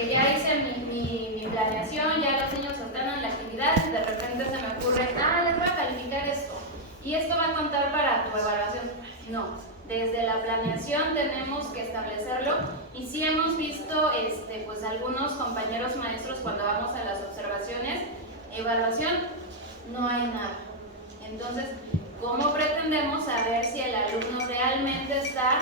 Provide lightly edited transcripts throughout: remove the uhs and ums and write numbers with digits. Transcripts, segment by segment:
que ya hice mi planeación, ya los niños están en la actividad, de repente se me ocurre, les voy a calificar esto, y esto va a contar para tu evaluación. No, desde la planeación tenemos que establecerlo, y sí hemos visto pues algunos compañeros maestros cuando vamos a las observaciones, evaluación, no hay nada. Entonces, ¿cómo pretendemos saber si el alumno realmente está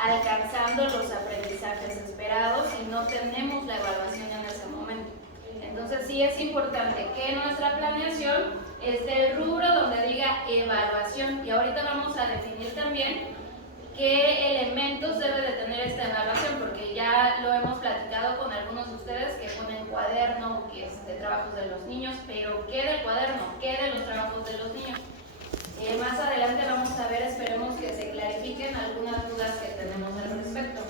alcanzando los aprendizajes esperados si no tenemos la evaluación en ese momento? Entonces sí es importante que en nuestra planeación esté el rubro donde diga evaluación, y ahorita vamos a definir también qué elementos debe de tener esta evaluación, porque ya lo hemos platicado con algunos de ustedes que ponen cuaderno, que es de trabajos de los niños, pero ¿qué del cuaderno? ¿Qué de los trabajos de los niños? Más adelante vamos a ver, esperemos que se clarifiquen algunas dudas que tenemos al respecto.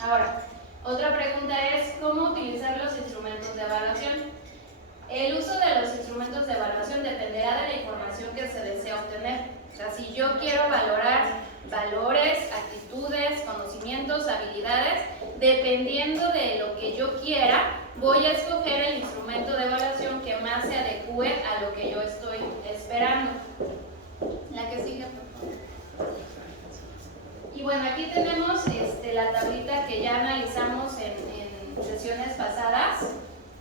Ahora, otra pregunta es, ¿cómo utilizar los instrumentos de evaluación? El uso de los instrumentos de evaluación dependerá de la información que se desea obtener. O sea, si yo quiero valorar valores, actitudes, conocimientos, habilidades, dependiendo de lo que yo quiera, voy a escoger el instrumento de evaluación que más se adecue a lo que yo estoy esperando. La que sigue, por favor. Y bueno, aquí tenemos la tablita que ya analizamos en sesiones pasadas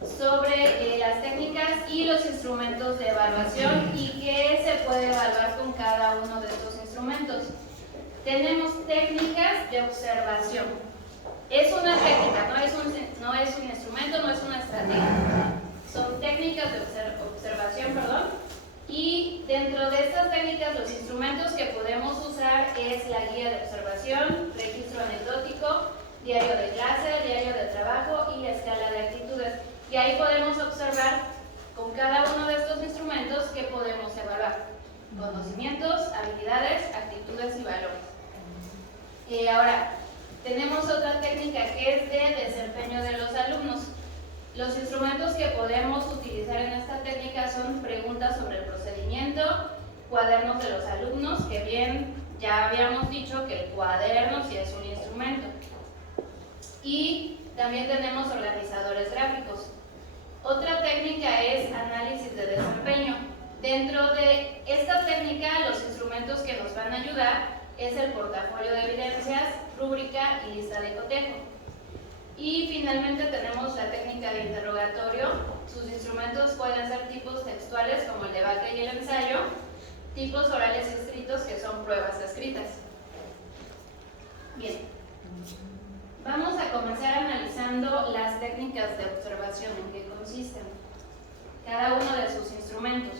sobre las técnicas y los instrumentos de evaluación y qué se puede evaluar con cada uno de estos instrumentos. Tenemos técnicas de observación. Es una técnica, no es un instrumento, no es una estrategia. Son técnicas de observación, y dentro de estas técnicas los instrumentos que podemos usar es la guía de observación, registro anecdótico, diario de clase, diario de trabajo y escala de actitudes. Y ahí podemos observar con cada uno de estos instrumentos que podemos evaluar: conocimientos, habilidades, actitudes y valores. Ahora, tenemos otra técnica que es de desempeño de los alumnos. Los instrumentos que podemos utilizar en esta técnica son preguntas sobre el procedimiento, cuadernos de los alumnos, que bien ya habíamos dicho que el cuaderno sí es un instrumento. Y también tenemos organizadores gráficos. Otra técnica es análisis de desempeño. Dentro de esta técnica, los instrumentos que nos van a ayudar es el portafolio de evidencias, rúbrica y lista de cotejo. Y finalmente tenemos la técnica de interrogatorio. Sus instrumentos pueden ser tipos textuales como el debate y el ensayo, tipos orales y escritos que son pruebas escritas. Bien, vamos a comenzar analizando las técnicas de observación, en qué consisten cada uno de sus instrumentos.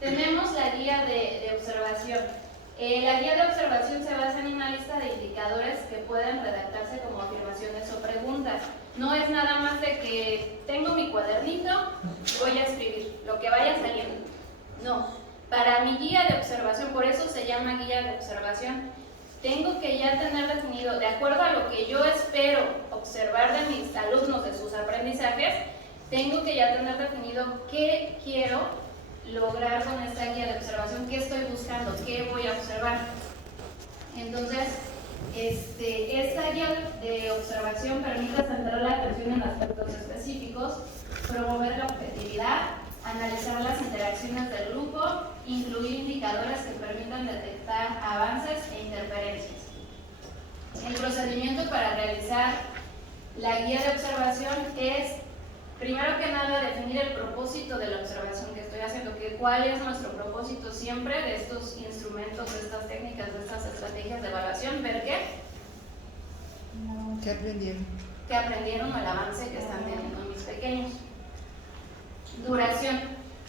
Tenemos la guía de observación. La guía de observación se basa en una lista de indicadores que pueden redactarse como afirmaciones o preguntas. No es nada más de que tengo mi cuadernito, voy a escribir lo que vaya saliendo. No, para mi guía de observación, por eso se llama guía de observación, tengo que ya tener definido, de acuerdo a lo que yo espero observar de mis alumnos, de sus aprendizajes, tengo que ya tener definido qué quiero lograr con esta guía de observación, qué estoy buscando, qué voy a observar. Entonces, esta guía de observación permite centrar la atención en aspectos específicos, promover la objetividad, analizar las interacciones del grupo, incluir indicadores que permitan detectar avances e interferencias. El procedimiento para realizar la guía de observación es, primero que nada, definir el propósito de la observación que estoy haciendo, cuál es nuestro propósito siempre de estos instrumentos, de estas técnicas, de estas estrategias de evaluación, ver qué. ¿Qué aprendieron? ¿Qué aprendieron o el avance que están teniendo mis pequeños? Duración.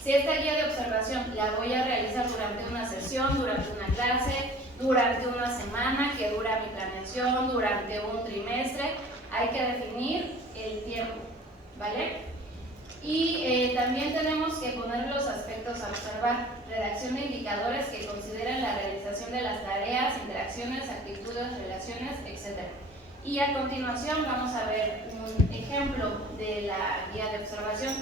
Si esta guía de observación la voy a realizar durante una sesión, durante una clase, durante una semana, que dura mi planeación, durante un trimestre, hay que definir el tiempo, ¿vale? Y también tenemos que poner los aspectos a observar, redacción de indicadores que consideren la realización de las tareas, interacciones, actitudes, relaciones, etc. Y a continuación vamos a ver un ejemplo de la guía de observación.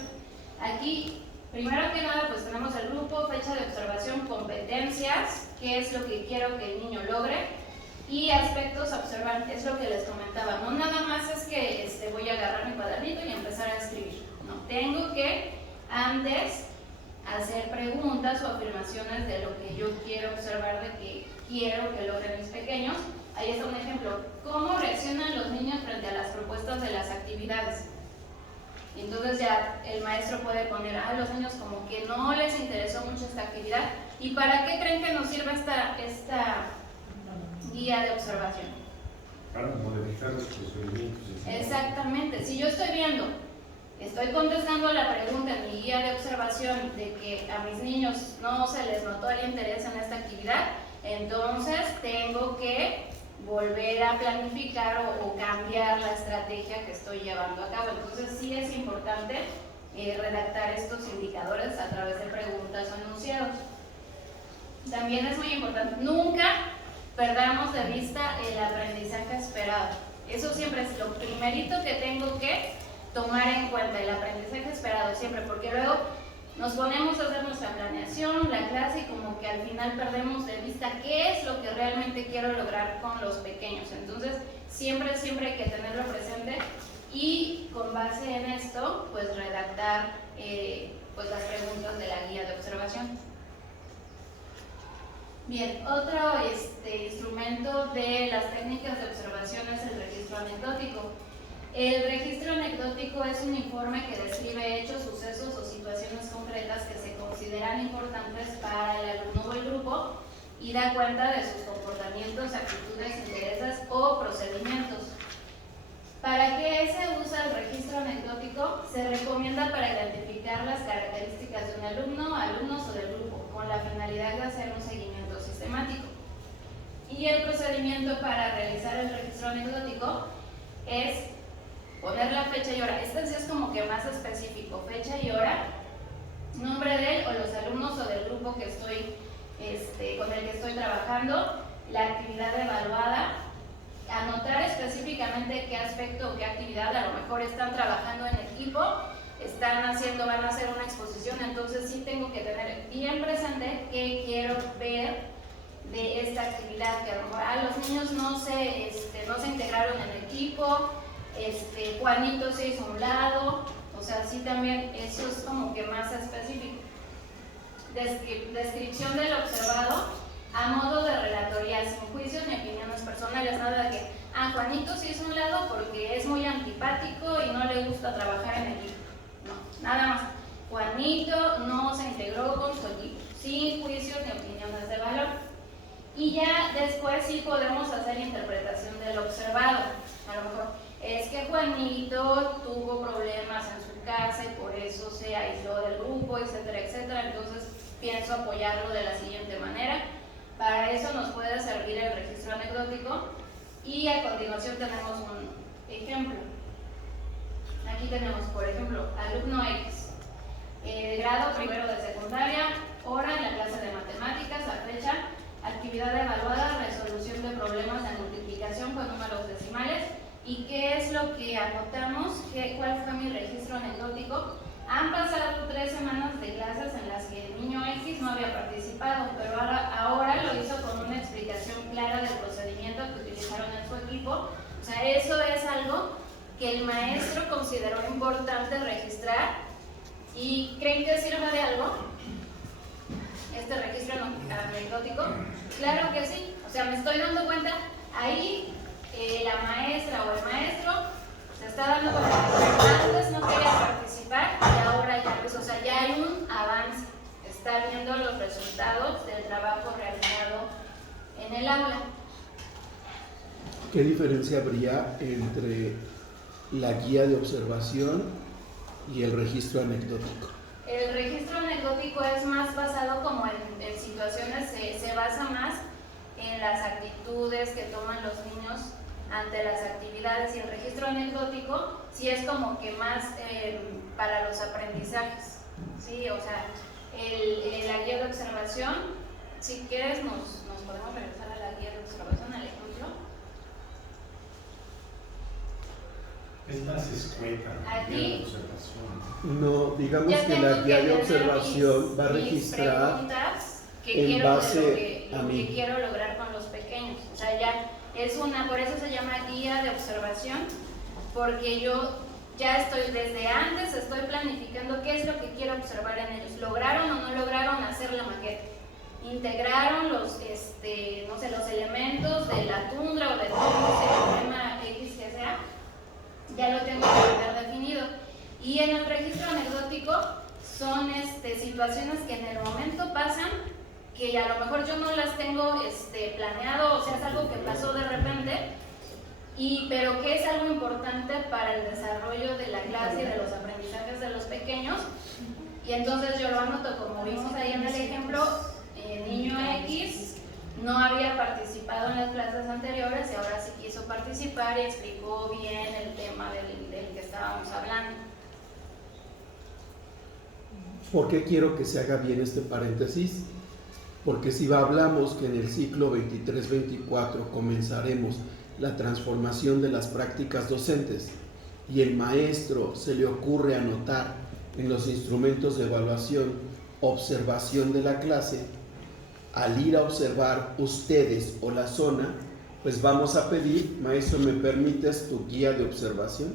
Aquí, primero que nada, pues tenemos el grupo, fecha de observación, competencias, qué es lo que quiero que el niño logre, y aspectos a observar, es lo que les comentaba. No nada más es que voy a agarrar mi tengo que antes hacer preguntas o afirmaciones de lo que yo quiero observar, de que quiero que logren mis pequeños. Ahí está un ejemplo. ¿Cómo reaccionan los niños frente a las propuestas de las actividades? Entonces ya el maestro puede poner a los niños como que no les interesó mucho esta actividad. ¿Y para qué creen que nos sirve esta guía de observación? Para modificar los procedimientos. Exactamente. Si yo estoy contestando la pregunta en mi guía de observación de que a mis niños no se les notó el interés en esta actividad, entonces tengo que volver a planificar o cambiar la estrategia que estoy llevando a cabo. Entonces sí es importante redactar estos indicadores a través de preguntas o enunciados. También es muy importante, nunca perdamos de vista el aprendizaje esperado. Eso siempre es lo primerito que tengo que tomar en cuenta, el aprendizaje esperado siempre, porque luego nos ponemos a hacer nuestra planeación, la clase, y como que al final perdemos de vista qué es lo que realmente quiero lograr con los pequeños. Entonces, siempre hay que tenerlo presente y con base en esto, pues redactar pues las preguntas de la guía de observación. Bien, otro instrumento de las técnicas de observación es el registro anecdótico. El registro anecdótico es un informe que describe hechos, sucesos o situaciones concretas que se consideran importantes para el alumno o el grupo y da cuenta de sus comportamientos, actitudes, intereses o procedimientos. ¿Para qué se usa el registro anecdótico? Se recomienda para identificar las características de un alumno, alumnos o del grupo, con la finalidad de hacer un seguimiento sistemático. Y el procedimiento para realizar el registro anecdótico es poner la fecha y hora. Este sí es como que más específico, fecha y hora, nombre de él o los alumnos o del grupo que estoy, con el que estoy trabajando, la actividad evaluada, anotar específicamente qué aspecto o qué actividad, a lo mejor están trabajando en equipo, van a hacer una exposición, entonces sí tengo que tener bien presente qué quiero ver de esta actividad, que a lo mejor los niños no se integraron en equipo, Juanito se hizo a un lado, o sea, sí también eso es como que más específico. Descripción del observado a modo de relatoría, sin juicios ni opiniones personales, nada de que Juanito se hizo a un lado porque es muy antipático y no le gusta trabajar en equipo. No, nada más. Juanito no se integró con su equipo, sin juicios ni opiniones de valor. Y ya después sí podemos hacer interpretación del observado. A lo mejor es que Juanito tuvo problemas en su casa y por eso se aisló del grupo, etcétera, etcétera. Entonces pienso apoyarlo de la siguiente manera. Para eso nos puede servir el registro anecdótico y a continuación tenemos un ejemplo. Aquí tenemos, por ejemplo, alumno X, grado primero de secundaria, hora en la clase de matemáticas, la fecha, actividad evaluada, resolución de problemas de multiplicación con números decimales. ¿Y qué es lo que anotamos? ¿Cuál fue mi registro anecdótico? Han pasado 3 semanas de clases en las que el niño X no había participado, pero ahora lo hizo con una explicación clara del procedimiento que utilizaron en su equipo. O sea, eso es algo que el maestro consideró importante registrar. ¿Y creen que sirva de algo este registro anecdótico? Claro que sí. O sea, me estoy dando cuenta, ahí la maestra o el maestro se está dando cuenta que antes no quería participar y ahora ya, pues, o sea, ya hay un avance. Está viendo los resultados del trabajo realizado en el aula. ¿Qué diferencia habría entre la guía de observación y el registro anecdótico? El registro anecdótico es más basado como en situaciones, se basa más en las actitudes que toman los niños ante las actividades, y el registro anecdótico sí es como que más para los aprendizajes, ¿sí? O sea, la guía de observación, si quieres nos podemos regresar a la guía de observación, al ejemplo. Es más escueta la guía de observación. No, digamos que la guía de observación va a registrar en base a mí. Que quiero lograr con los pequeños. O sea, ya es por eso se llama guía de observación, porque yo ya estoy desde antes, estoy planificando qué es lo que quiero observar en ellos. ¿Lograron o no lograron hacer la maqueta? ¿Integraron los, no sé, los elementos de la tundra o del sistema X que sea? Ya lo tengo que tener definido. Y en el registro anecdótico son situaciones que en el momento pasan, que a lo mejor yo no las tengo planeado, o sea, es algo que pasó de repente, pero que es algo importante para el desarrollo de la clase y de los aprendizajes de los pequeños. Y entonces yo lo anoto, como vimos ahí en el ejemplo, niño X no había participado en las clases anteriores y ahora sí quiso participar y explicó bien el tema del que estábamos hablando. ¿Por qué quiero que se haga bien este paréntesis? Porque si hablamos que en el ciclo 23-24 comenzaremos la transformación de las prácticas docentes y el maestro se le ocurre anotar en los instrumentos de evaluación observación de la clase, al ir a observar ustedes o la zona, pues vamos a pedir, maestro, ¿me permites tu guía de observación?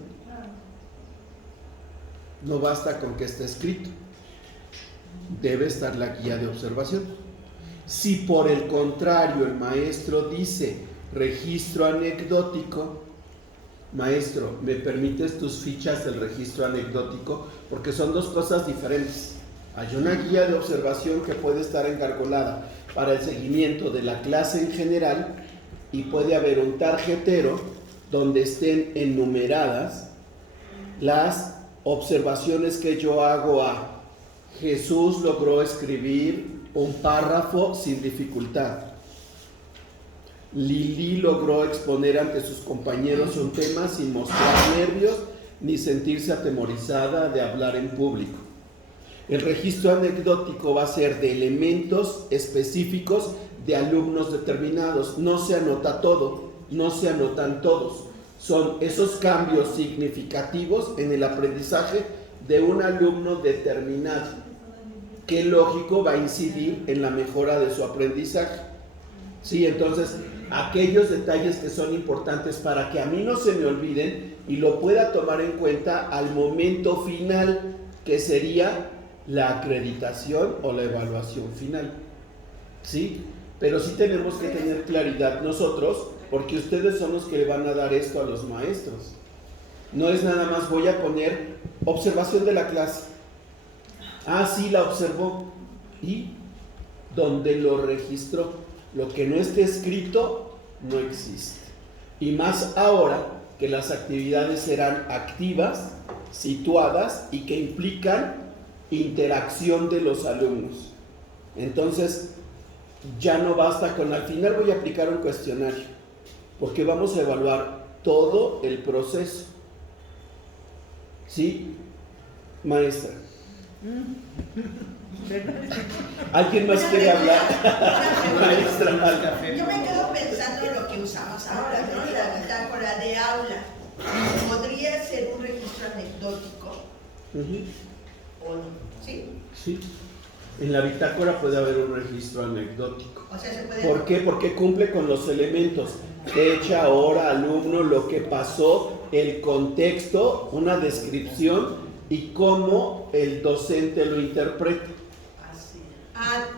No basta con que esté escrito, debe estar la guía de observación. Si por el contrario el maestro dice registro anecdótico, maestro, ¿me permites tus fichas del registro anecdótico? Porque son dos cosas diferentes. Hay una guía de observación que puede estar encargolada para el seguimiento de la clase en general y puede haber un tarjetero donde estén enumeradas las observaciones que yo hago a Jesús logró escribir un párrafo sin dificultad. Lili logró exponer ante sus compañeros un tema sin mostrar nervios ni sentirse atemorizada de hablar en público. El registro anecdótico va a ser de elementos específicos de alumnos determinados. No se anota todo, no se anotan todos. Son esos cambios significativos en el aprendizaje de un alumno determinado, que lógico va a incidir en la mejora de su aprendizaje. Sí, entonces, aquellos detalles que son importantes para que a mí no se me olviden y lo pueda tomar en cuenta al momento final, que sería la acreditación o la evaluación final. ¿Sí? Pero sí tenemos que tener claridad nosotros, porque ustedes son los que le van a dar esto a los maestros. No es nada más voy a poner observación de la clase. Ah, sí, la observó. ¿Y dónde lo registró? Lo que no esté escrito no existe. Y más ahora que las actividades serán activas, situadas y que implican interacción de los alumnos. Entonces, ya no basta con al final voy a aplicar un cuestionario, porque vamos a evaluar todo el proceso. ¿Sí? Maestra. ¿Alguien más quiere hablar? Maestra. Yo me quedo pensando en lo que usamos ahora, ¿no? La bitácora de aula. ¿Podría ser un registro anecdótico? ¿O no? ¿Sí? Sí. En la bitácora puede haber un registro anecdótico. O sea, se puede... ¿Por qué? Porque cumple con los elementos: fecha, hora, alumno, lo que pasó, el contexto, una descripción y cómo el docente lo interpreta.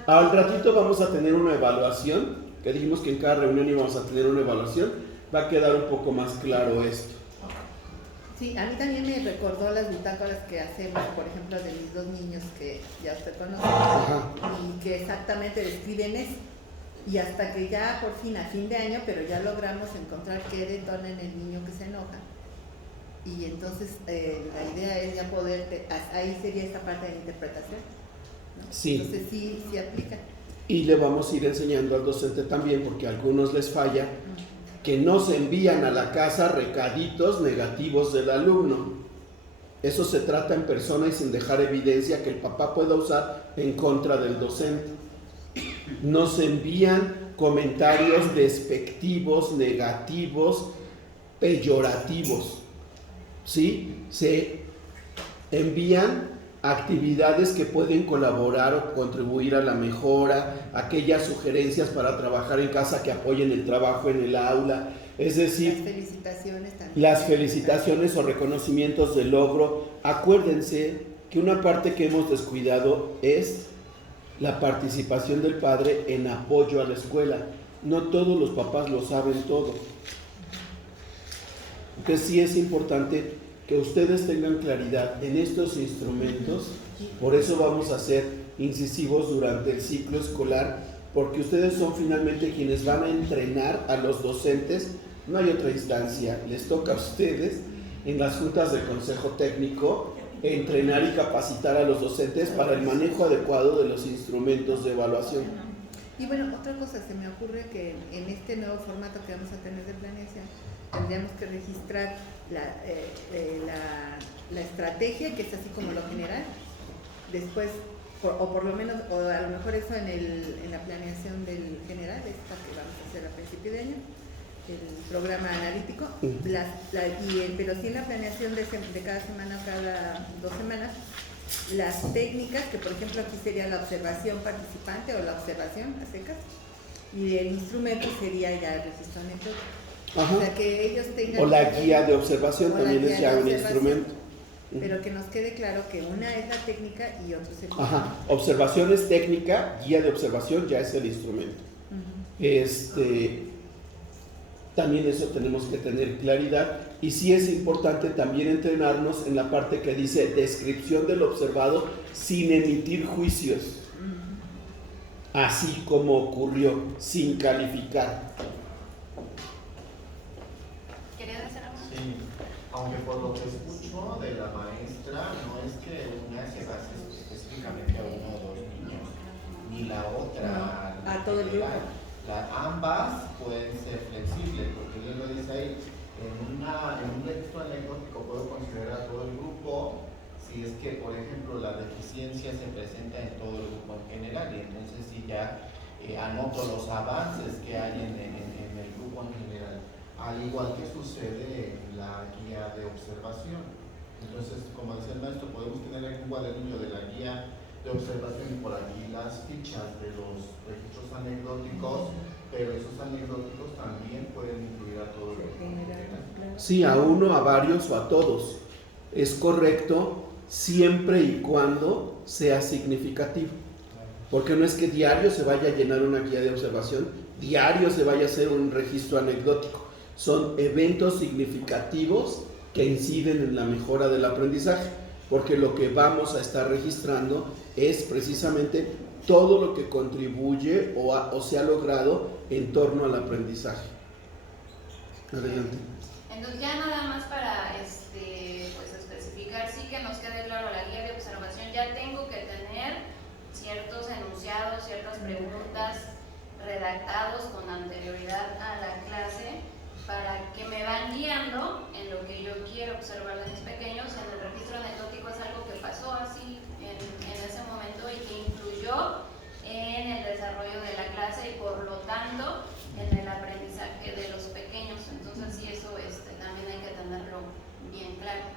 Al ratito vamos a tener una evaluación, que dijimos que en cada reunión íbamos a tener una evaluación. Va a quedar un poco más claro esto. Sí, a mí también me recordó las bitácoras que hacemos, por ejemplo, de mis dos niños que ya usted conoce. Ajá. Y que exactamente describen eso. Y hasta que ya por fin, a fin de año, pero ya logramos encontrar qué detona en el niño que se enoja. Y entonces la idea es ya poder, ahí sería esta parte de la interpretación, ¿no? Sí. Entonces sí aplica. Y le vamos a ir enseñando al docente también, porque a algunos les falla, que no se envían a la casa recaditos negativos del alumno. Eso se trata en persona y sin dejar evidencia que el papá pueda usar en contra del docente. No se envían comentarios despectivos, negativos, peyorativos. ¿Sí? Se envían actividades que pueden colaborar o contribuir a la mejora, aquellas sugerencias para trabajar en casa que apoyen el trabajo en el aula, es decir, las felicitaciones también. Las felicitaciones o reconocimientos de logro. Acuérdense que una parte que hemos descuidado es la participación del padre en apoyo a la escuela. No todos los papás lo saben todo. Entonces sí es importante que ustedes tengan claridad en estos instrumentos. Por eso vamos a ser incisivos durante el ciclo escolar, porque ustedes son finalmente quienes van a entrenar a los docentes. No hay otra instancia, les toca a ustedes en las juntas del consejo técnico entrenar y capacitar a los docentes para el manejo adecuado de los instrumentos de evaluación. Y bueno, otra cosa, se me ocurre que en este nuevo formato que vamos a tener de planeación, tendríamos que registrar la estrategia, que es así como lo general, después, o por lo menos, o a lo mejor eso en la planeación del general, esta que vamos a hacer a principio de año, el programa analítico, pero sí en la planeación de cada semana o cada 2 semanas, las técnicas, que por ejemplo aquí sería la observación participante o la observación a secas, y el instrumento sería ya el registro anecdótico. Ajá. O sea, que ellos tengan... O la guía de observación también es ya un instrumento. Pero que nos quede claro que una es la técnica y otro es el... Ajá, observación es técnica, guía de observación ya es el instrumento. También eso tenemos que tener claridad, y sí es importante también entrenarnos en la parte que dice descripción del observado sin emitir juicios, así como ocurrió, sin calificar. ¿Querías hacer algo? Sí, aunque por lo que escucho de la maestra, no es que una se base específicamente a uno o dos niños, ni la otra. No, a todo el grupo. Ambas pueden ser flexibles, porque él lo dice ahí, en un registro anecdótico puedo considerar a todo el grupo si es que, por ejemplo, la deficiencia se presenta en todo el grupo en general, y entonces sí ya anoto los avances que hay en el grupo en general, al igual que sucede en la guía de observación. Entonces, como decía el maestro, podemos tener aquí un cuadernillo de la guía de observación y por aquí las fichas de los registros anecdóticos, pero esos anecdóticos también pueden incluir a todo el grupo. Sí, a uno, a varios o a todos. Es correcto siempre y cuando sea significativo. Porque no es que diario se vaya a llenar una guía de observación, diario se vaya a hacer un registro anecdótico. Son eventos significativos que inciden en la mejora del aprendizaje, porque lo que vamos a estar registrando es precisamente todo lo que contribuye o se ha logrado en torno al aprendizaje. Adelante. Entonces ya nada más para pues especificar, sí que nos quede claro la guía de observación, ya tengo que tener ciertos enunciados, ciertas preguntas redactados con anterioridad a la clase para que me van guiando en lo que yo quiero observar de mis pequeños. En el registro anecdótico es algo que pasó así en ese momento y que influyó en el desarrollo de la clase y por lo tanto en el aprendizaje de los pequeños. Entonces sí, eso también hay que tenerlo bien claro.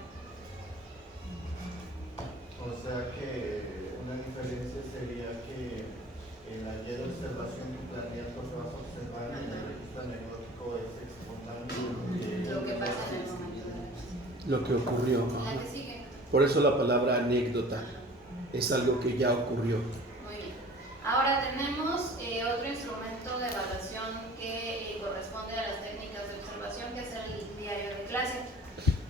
O sea que una diferencia sería que en la guía de observación que planeas lo que vas a observar en el registro anecdótico es espontáneo. Lo que pasa en el momento de la clase. Lo que ocurrió. La que sigue. Por eso la palabra anécdota es algo que ya ocurrió. Muy bien. Ahora tenemos otro instrumento de evaluación que corresponde a las técnicas de observación, que es el diario de clase.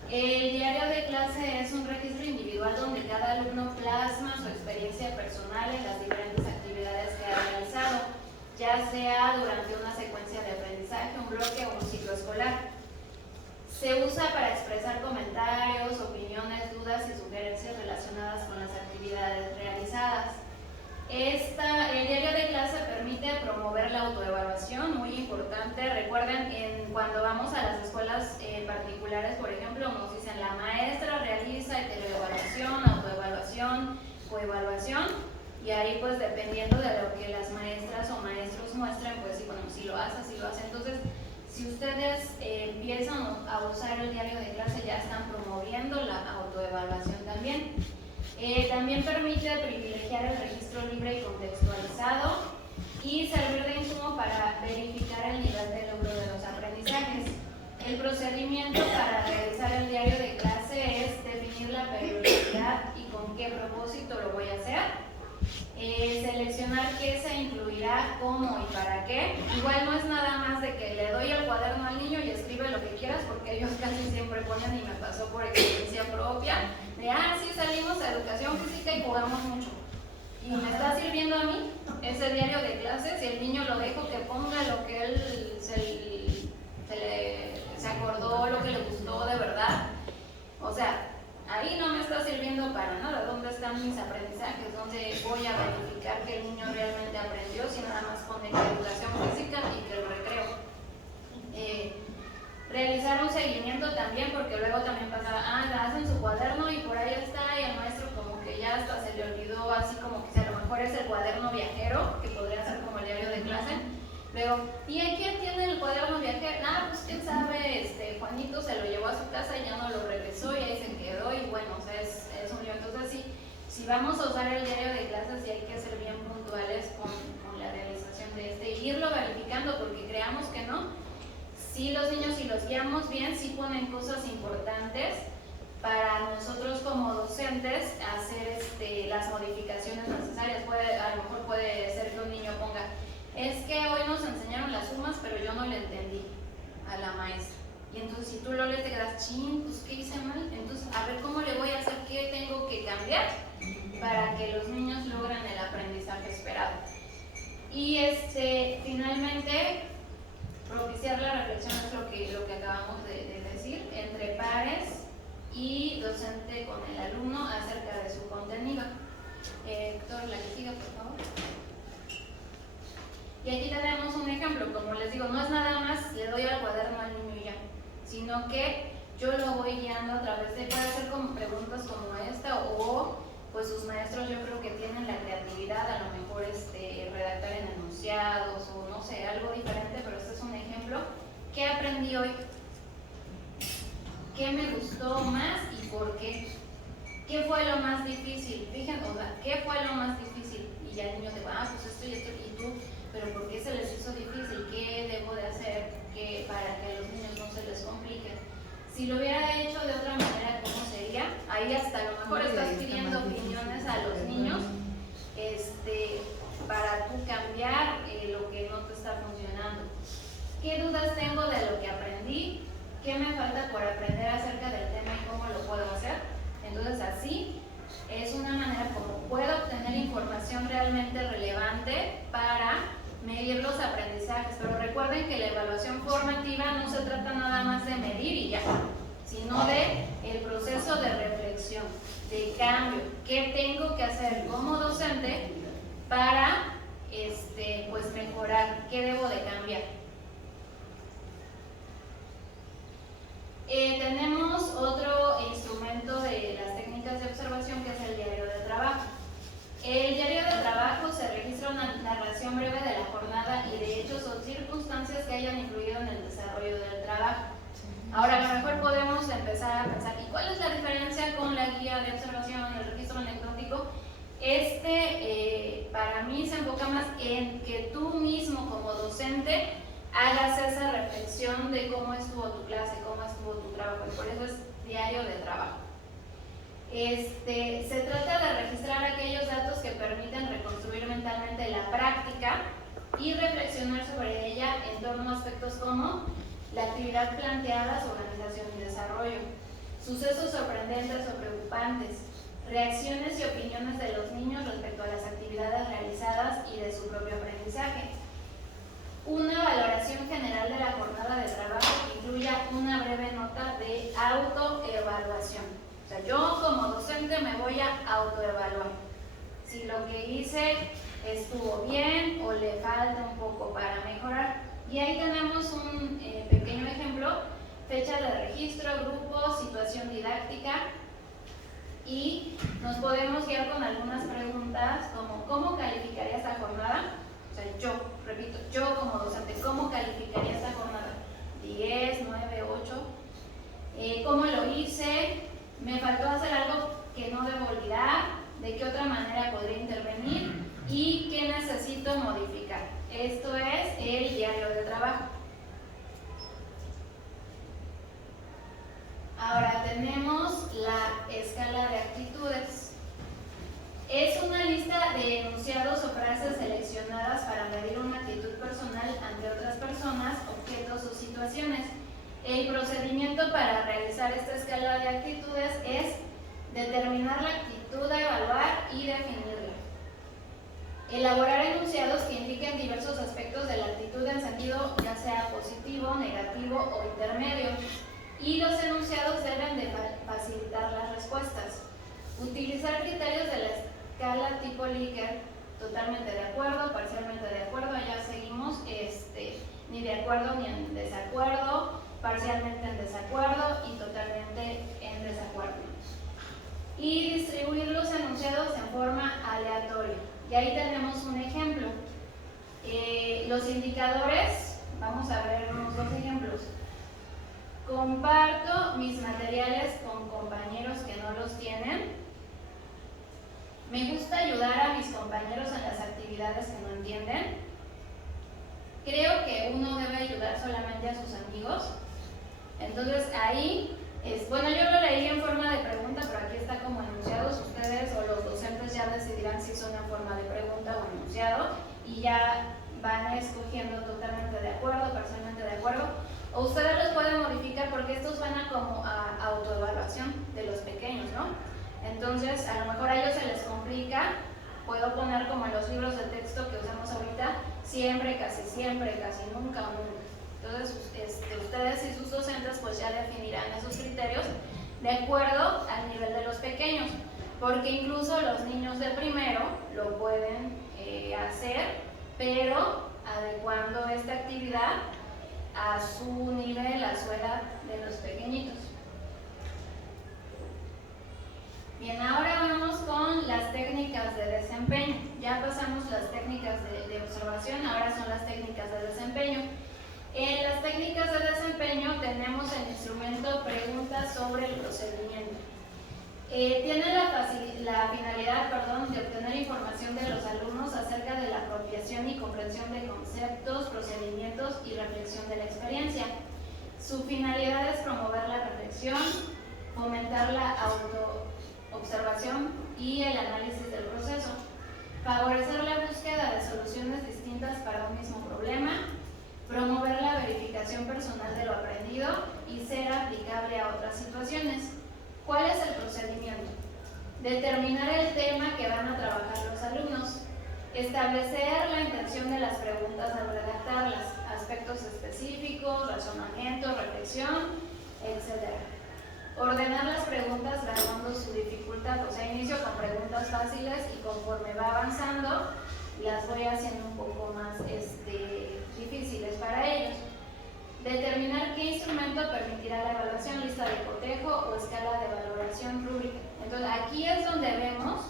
El diario de clase es un registro individual donde cada alumno plasma su experiencia personal en las diferentes actividades que ha realizado, ya sea durante una secuencia de aprendizaje, un bloque o un ciclo escolar. Se usa para expresar comentarios, opiniones, dudas y sugerencias relacionadas con las actividades realizadas. El diario de clase permite promover la autoevaluación, muy importante. Recuerden, cuando vamos a las escuelas particulares, por ejemplo, nos dicen la maestra realiza heteroevaluación, autoevaluación, coevaluación, y ahí pues dependiendo de lo que las maestras o maestros muestren, pues sí, bueno, si lo hace, si lo hace. Entonces, si ustedes empiezan a usar el diario de clase, ya están promoviendo la autoevaluación también. También permite privilegiar el registro libre y contextualizado y servir de insumo para verificar el nivel de logro de los aprendizajes. El procedimiento para realizar el diario de clase es definir la periodicidad y con qué propósito lo voy a hacer. Seleccionar qué se incluirá, cómo y para qué. Igual no es nada más de que le doy el cuaderno al niño y escribe lo que quieras, porque ellos casi siempre ponen, y me pasó por experiencia propia, de sí salimos a educación física y jugamos mucho. Y me está sirviendo a mí ese diario de clases, y el niño lo dejo que ponga lo que él se acordó, lo que le gustó de verdad. O sea, ahí no me está sirviendo para nada. ¿Dónde están mis aprendizajes? ¿Dónde voy a verificar que el niño realmente aprendió si nada más pone que educación física y que el recreo? Realizar un seguimiento también, porque luego también pasaba, la hacen su cuaderno y por ahí está, y el maestro como que ya hasta se le olvidó, así como que si a lo mejor es el cuaderno viajero, que podría ser como el diario de clase. Luego, ¿y quién tiene el cuaderno viajero? Pues quién sabe, Juanito se lo llevó a su casa y ya no lo regresó y ahí se quedó, y bueno, o sea, es un lío. Entonces si vamos a usar el diario de clases, sí hay que ser bien puntuales con la realización de y irlo verificando, porque creamos que no, si los niños, si los guiamos bien, sí ponen cosas importantes para nosotros como docentes hacer las modificaciones necesarias. A lo mejor puede ser que un niño ponga, es que hoy nos enseñaron las sumas, pero yo no le entendí a la maestra. Y entonces si tú lo lees te quedas, pues ¿qué hice mal? Entonces, a ver cómo le voy a hacer, qué tengo que cambiar para que los niños logren el aprendizaje esperado. Y finalmente, propiciar la reflexión es lo que acabamos de decir, entre pares y docente con el alumno acerca de su contenido. Héctor, la que siga, por favor. Y aquí tenemos un ejemplo, como les digo, no es nada más le doy el cuaderno al niño y ya, sino que yo lo voy guiando a través de, puede ser como preguntas como esta, o pues sus maestros yo creo que tienen la creatividad, a lo mejor redactar en enunciados o no sé, algo diferente, pero este es un ejemplo. ¿Qué aprendí hoy? ¿Qué me gustó más y por qué? ¿Qué fue lo más difícil? Fíjense, o sea, ¿qué fue lo más difícil? Y ya el niño te va, pues esto y esto, y tú, pero ¿por qué se les hizo difícil? ¿Qué debo de hacer para que a los niños no se les complique? Si lo hubiera hecho de otra manera, ¿cómo sería? Ahí hasta a lo mejor estás pidiendo opiniones a los niños para tú cambiar lo que no te está funcionando. ¿Qué dudas tengo de lo que aprendí? ¿Qué me falta por aprender acerca del tema y cómo lo puedo hacer? Entonces así es una manera como puedo obtener información realmente relevante para medir los aprendizajes. Pero recuerden que la evaluación formativa no se trata nada más de medir y ya, sino de el proceso de reflexión, de cambio. ¿Qué tengo que hacer como docente para pues mejorar? ¿Qué debo de cambiar? Tenemos otro instrumento de las técnicas de observación, que es el diario de trabajo. El diario de trabajo se registra una narración breve de la jornada y de hechos o circunstancias que hayan influido en el desarrollo del trabajo. Ahora, a lo mejor podemos empezar a pensar, ¿y cuál es la diferencia con la guía de observación y el registro anecdótico? Para mí se enfoca más en que tú mismo como docente hagas esa reflexión de cómo estuvo tu clase, cómo estuvo tu trabajo, y por eso es diario de trabajo. Se trata de registrar aquellos datos que permiten reconstruir mentalmente la práctica y reflexionar sobre ella en torno a aspectos como la actividad planteada, su organización y desarrollo, sucesos sorprendentes o preocupantes, reacciones y opiniones de los niños respecto a las actividades realizadas y de su propio aprendizaje. Una valoración general de la jornada de trabajo que incluya una breve nota de autoevaluación. O sea, yo como docente me voy a autoevaluar. Si lo que hice estuvo bien o le falta un poco para mejorar. Y ahí tenemos un pequeño ejemplo, fecha de registro, grupo, situación didáctica. Y nos podemos guiar con algunas preguntas como ¿cómo calificaría esta jornada? O sea, yo, repito, yo como docente, ¿cómo calificaría esta jornada? 10, 9, 8. ¿Cómo lo hice? ¿Me faltó hacer algo que no debo olvidar? ¿Y qué necesito modificar? Esto es el diario de trabajo. Ahora tenemos la escala de actitudes. Es una lista de enunciados o frases seleccionadas para medir una actitud personal ante otras personas, objetos o situaciones. El procedimiento para realizar esta escala de actitudes es determinar la actitud a evaluar y definirla. Elaborar enunciados que indiquen diversos aspectos de la actitud en sentido ya sea positivo, negativo o intermedio. Y los enunciados deben de facilitar las respuestas. Utilizar criterios de la escala tipo Likert, totalmente de acuerdo, parcialmente de acuerdo, ya seguimos, ni de acuerdo ni en desacuerdo, parcialmente en desacuerdo y totalmente en desacuerdo. Y distribuir los enunciados en forma aleatoria. Y ahí tenemos un ejemplo. Los indicadores, vamos a ver unos dos ejemplos. Comparto mis materiales con compañeros que no los tienen. Me gusta ayudar a mis compañeros en las actividades que no entienden. Creo que uno debe ayudar solamente a sus amigos. Entonces ahí bueno, yo lo leí en forma de pregunta, pero aquí está como enunciados. Ustedes o los docentes ya decidirán si son en forma de pregunta o enunciado y ya van escogiendo totalmente de acuerdo, parcialmente de acuerdo. O ustedes los pueden modificar porque estos van a autoevaluación de los pequeños, ¿no? Entonces, a lo mejor a ellos se les complica. Puedo poner como en los libros de texto que usamos ahorita, siempre, casi nunca o nunca. Entonces, ustedes y sus docentes pues ya definirán esos criterios de acuerdo al nivel de los pequeños, porque incluso los niños de primero lo pueden hacer, pero adecuando esta actividad a su nivel, a su edad de los pequeñitos. Bien, ahora vamos con las técnicas de desempeño. Ya pasamos las técnicas de observación, ahora son las técnicas de desempeño. En las técnicas de desempeño tenemos el instrumento preguntas sobre el procedimiento. Tiene la finalidad de obtener información de los alumnos acerca de la apropiación y comprensión de conceptos, procedimientos y reflexión de la experiencia. Su finalidad es promover la reflexión, fomentar la autoobservación y el análisis del proceso, favorecer la búsqueda de soluciones distintas para un mismo problema, promover la verificación personal de lo aprendido y ser aplicable a otras situaciones. ¿Cuál es el procedimiento? Determinar el tema que van a trabajar los alumnos, establecer la intención de las preguntas al redactarlas, aspectos específicos, razonamiento, reflexión, etc. Ordenar las preguntas graduando su dificultad, o sea, inicio con preguntas fáciles y conforme va avanzando las voy haciendo un poco más difíciles para ellos. Determinar qué instrumento permitirá la evaluación, lista de cotejo o escala de valoración rúbrica. Entonces aquí es donde vemos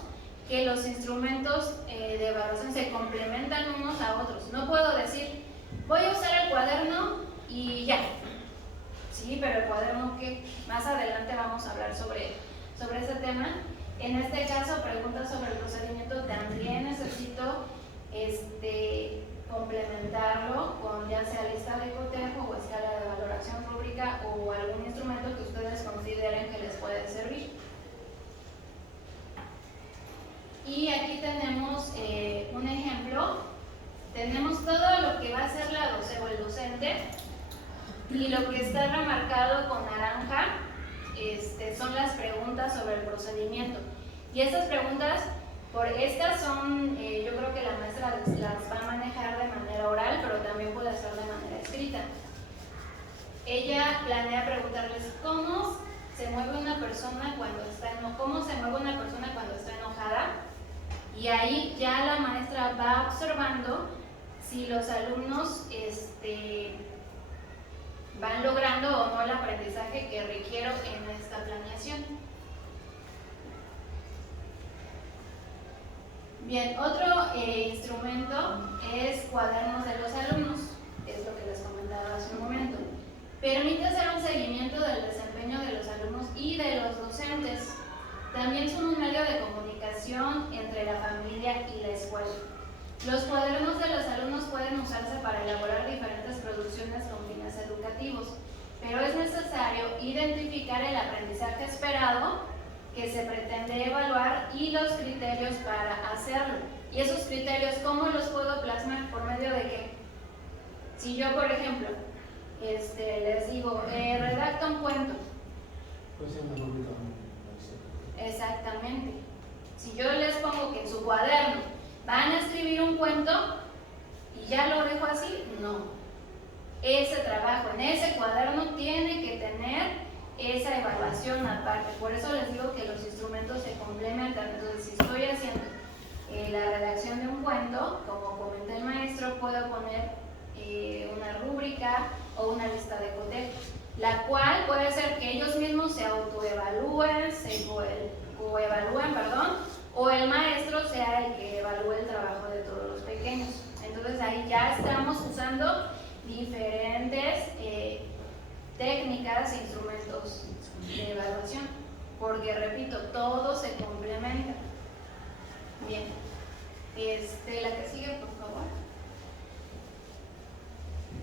que los instrumentos de evaluación se complementan unos a otros. No puedo decir, voy a usar el cuaderno y ya. Sí, pero el cuaderno que más adelante vamos a hablar sobre ese tema. En este caso, preguntas sobre el procedimiento también necesito complementarlo con ya sea lista de cotejo o escala de valoración rúbrica o algún instrumento que ustedes consideren que les puede servir. Y aquí tenemos un ejemplo. Tenemos todo lo que va a hacer la docente o el docente y lo que está remarcado con naranja son las preguntas sobre el procedimiento. Y estas preguntas, estas son, yo creo que la maestra las va a manejar de manera oral, pero también puede ser de manera escrita. Ella planea preguntarles cómo se mueve una persona cuando está enojada, y ahí ya la maestra va observando si los alumnos van logrando o no el aprendizaje que requiero en esta planeación. Bien, otro instrumento es cuadernos de los alumnos, es lo que les comentaba hace un momento. Permite hacer un seguimiento del desempeño de los alumnos y de los docentes. También son un medio de comunicación entre la familia y la escuela. Los cuadernos de los alumnos pueden usarse para elaborar diferentes producciones con fines educativos, pero es necesario identificar el aprendizaje esperado que se pretende evaluar y los criterios para hacerlo. Y esos criterios, ¿cómo los puedo plasmar? ¿Por medio de qué? Si yo, por ejemplo, les digo, redacta un cuento. Puede ser una rúbrica. Exactamente. Si yo les pongo que en su cuaderno van a escribir un cuento y ya lo dejo así, no. Ese trabajo en ese cuaderno tiene que tener esa evaluación aparte. Por eso les digo que los instrumentos se complementan. Entonces, si estoy haciendo la redacción de un cuento, como comenta el maestro, puedo poner una rúbrica o una lista de cotejos, la cual puede ser que ellos mismos se autoevalúen, o el maestro sea el que evalúe el trabajo de todos los pequeños. Entonces ahí ya estamos usando diferentes técnicas e instrumentos de evaluación, porque repito, todo se complementa. Bien, la que sigue, por favor.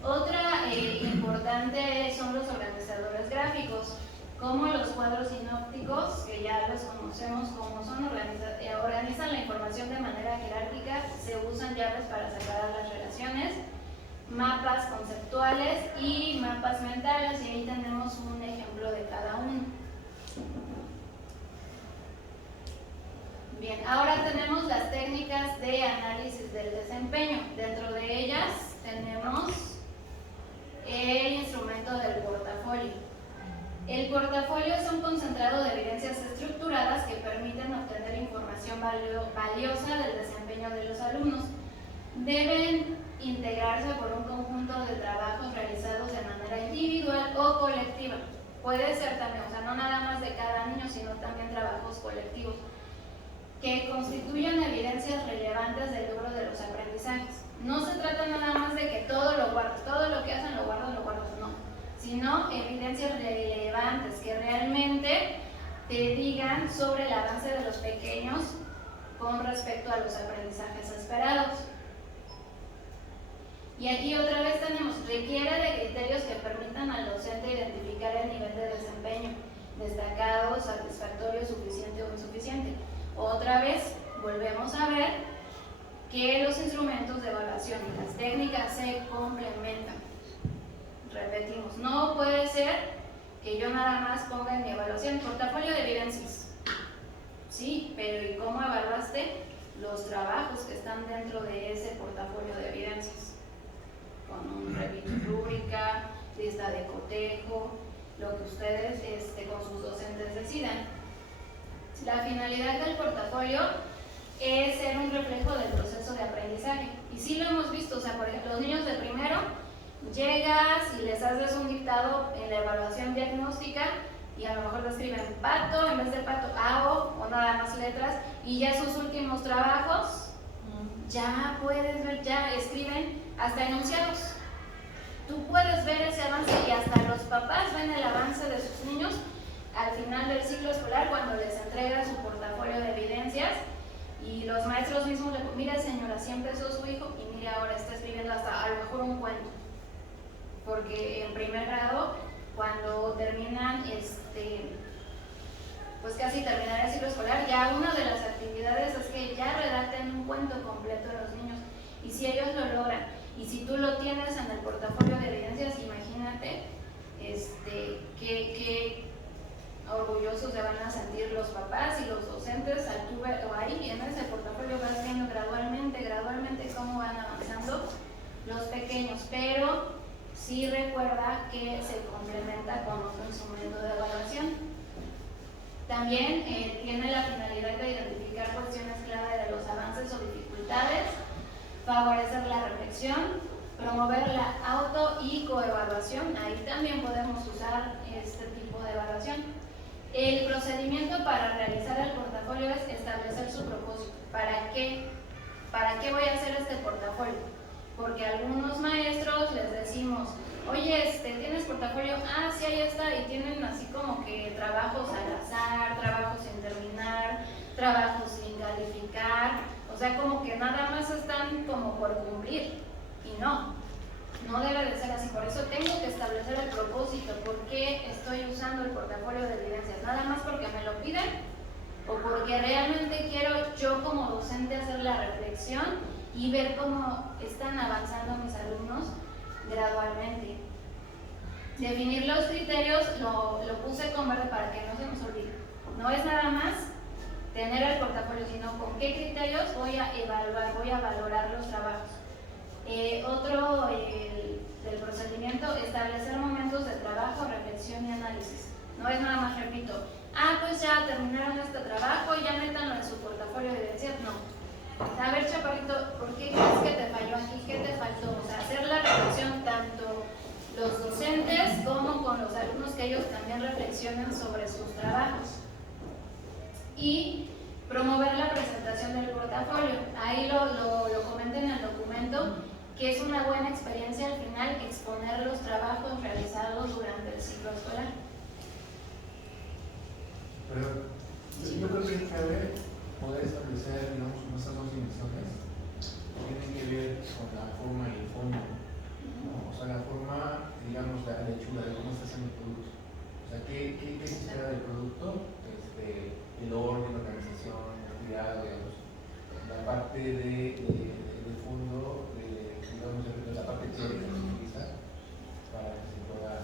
Otra importante son los organizadores gráficos, como los cuadros sinópticos, que ya los conocemos como son, organizan la información de manera jerárquica, se usan llaves para separar las relaciones, mapas conceptuales y mapas mentales, y ahí tenemos un ejemplo de cada uno. Bien, ahora tenemos las técnicas de análisis del desempeño. Dentro de ellas tenemos el instrumento del portafolio. El portafolio es un concentrado de evidencias estructuradas que permiten obtener información valiosa del desempeño de los alumnos. Deben integrarse por un conjunto de trabajos realizados de manera individual o colectiva. Puede ser también, o sea, no nada más de cada niño, sino también trabajos colectivos, que constituyen evidencias relevantes del logro de los aprendizajes. No se trata nada más de que todo lo guardes, todo lo que hacen lo guardas, no, sino evidencias relevantes que realmente te digan sobre el avance de los pequeños con respecto a los aprendizajes esperados. Y aquí otra vez tenemos, requiere de criterios que permitan al docente identificar el nivel de desempeño, destacado, satisfactorio, suficiente o insuficiente. Otra vez, volvemos a ver que los instrumentos de evaluación y las técnicas se complementan. Repetimos, no puede ser que yo nada más ponga en mi evaluación portafolio de evidencias. Sí, pero ¿y cómo evaluaste los trabajos que están dentro de ese portafolio de evidencias? Con un rúbrica, lista de cotejo, lo que ustedes con sus docentes decidan. La finalidad del portafolio es ser un reflejo del proceso de aprendizaje. Y sí lo hemos visto, o sea, por ejemplo, los niños de primero, llegas y les haces un dictado en la evaluación diagnóstica y a lo mejor le escriben pato, en vez de pato, hago, o nada más letras, y ya sus últimos trabajos, ya puedes ver, ya escriben hasta enunciados. Tú puedes ver ese avance y hasta los papás ven el avance de sus niños al final del ciclo escolar cuando les entrega su portafolio de evidencias y los maestros mismos le dicen, mira señora, así empezó su hijo y mire ahora está escribiendo hasta a lo mejor un cuento. Porque en primer grado, cuando terminan, pues casi terminar el ciclo escolar, ya una de las actividades es que ya redacten un cuento completo de los niños. Y si ellos lo logran, y si tú lo tienes en el portafolio de evidencias, imagínate qué orgullosos se van a sentir los papás y los docentes al tú ver, o ahí en ese portafolio vas viendo gradualmente cómo van avanzando los pequeños, pero sí recuerda que se complementa con otro instrumento de evaluación. También tiene la finalidad de identificar cuestiones clave de los avances o dificultades, favorecer la reflexión, promover la auto y coevaluación. Ahí también podemos usar este tipo de evaluación. El procedimiento para realizar el portafolio es establecer su propósito. ¿Para qué? ¿Para qué voy a hacer este portafolio? Porque a algunos maestros les decimos, oye, ¿tienes portafolio? Ah, sí, ahí está, y tienen así como que trabajos al azar, trabajos sin terminar, trabajos sin calificar, o sea, como que que nada más están como por cumplir, y no debe de ser así. Por eso tengo que establecer el propósito, por qué estoy usando el portafolio de evidencias, nada más porque me lo piden o porque realmente quiero yo como docente hacer la reflexión y ver cómo están avanzando mis alumnos gradualmente. Definir los criterios lo puse con verde para que no se nos olvide. No es nada más tener el portafolio, sino con qué criterios voy a evaluar, voy a valorar los trabajos. Otro del procedimiento, establecer momentos de trabajo, reflexión y análisis. No es nada más, repito, pues ya terminaron este trabajo, ya métanlo en su portafolio de evidencias. No. A ver, chaparrito, ¿por qué crees que te falló aquí? ¿Qué te faltó? O sea, hacer la reflexión tanto los docentes como con los alumnos, que ellos también reflexionen sobre sus trabajos. Y promover la presentación del portafolio. Ahí lo comenté en el documento, que es una buena experiencia al final exponer los trabajos realizados durante el ciclo escolar. Pero yo creo que es clave poder establecer, digamos, nuestras dos dimensiones que tienen que ver con la forma y el fondo, ¿no? O sea, la forma, digamos, la hechura de cómo está haciendo el producto. O sea, ¿qué se espera del producto? El orden, la organización, el cuidado, digamos. La parte de fondo, digamos, de la parte teórica que se utiliza para que se pueda